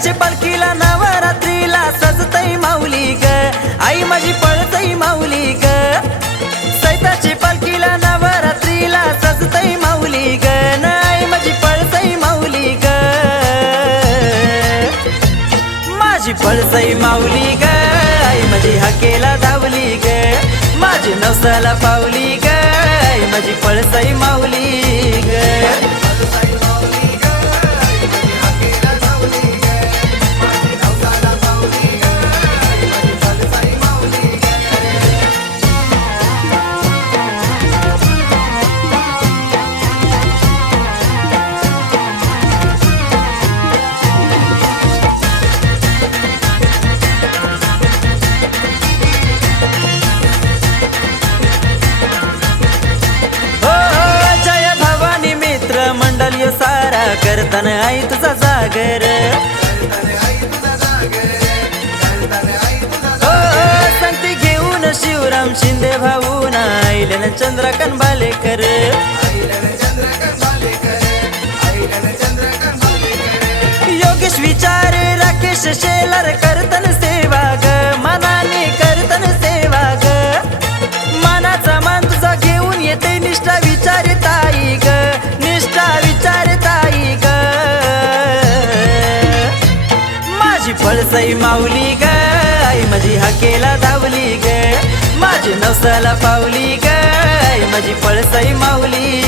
सैताची पालखीला नवरात्रीला सजतई माऊली ग. आई माझी पळतई माऊली ग. सैताची पालखीला नवरात्रीला सजतई माऊली ग. आई माझी पळतई माऊली ग. माझी पळतई माऊली ग. आई माझी हाकेला धावली ग. माझी नवसाला पावली ग. आई माझी पळतई माऊली करताना आई तुझा जागर हो, हो संगती घेऊन शिवराम शिंदे भाऊन आईले चंद्रकांत बालेकर. योगेश विचार राकेश शेलार आई माऊली ग आई माझी हाकेला धावली ग. माझी नवसाला पावली ग आई माझी पळसई माऊली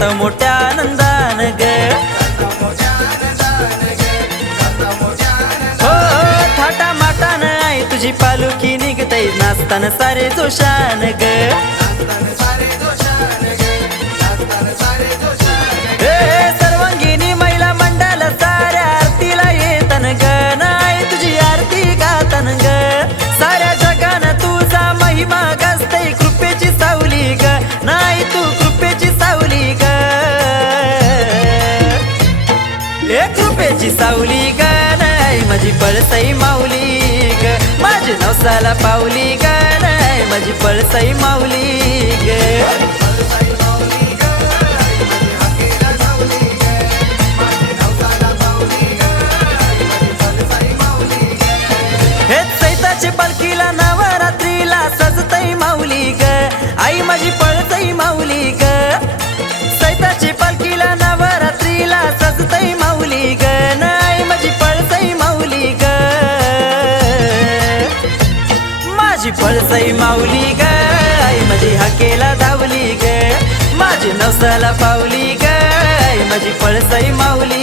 तुझी मोठ्या आनंदान ग. हो, हो थाटा माटान आई तुझी पालुकी निघतय. नाचताना सारे जोशान ग. कृपेची ग नाही माझी पळसई माऊली ग. माझी नवसाला पावली ग नाही माझी पळसई माऊली ग. हे सैताची पालखीला नवरात्रीला सजतई माऊली ग. आई माझी पळतई माऊली ग. सैताची पालखीला नवरात्रीला सई माऊली ग आई माझी हाकेला धावली ग. माझी नवसाला पावली ग आई माझी पळसई माऊली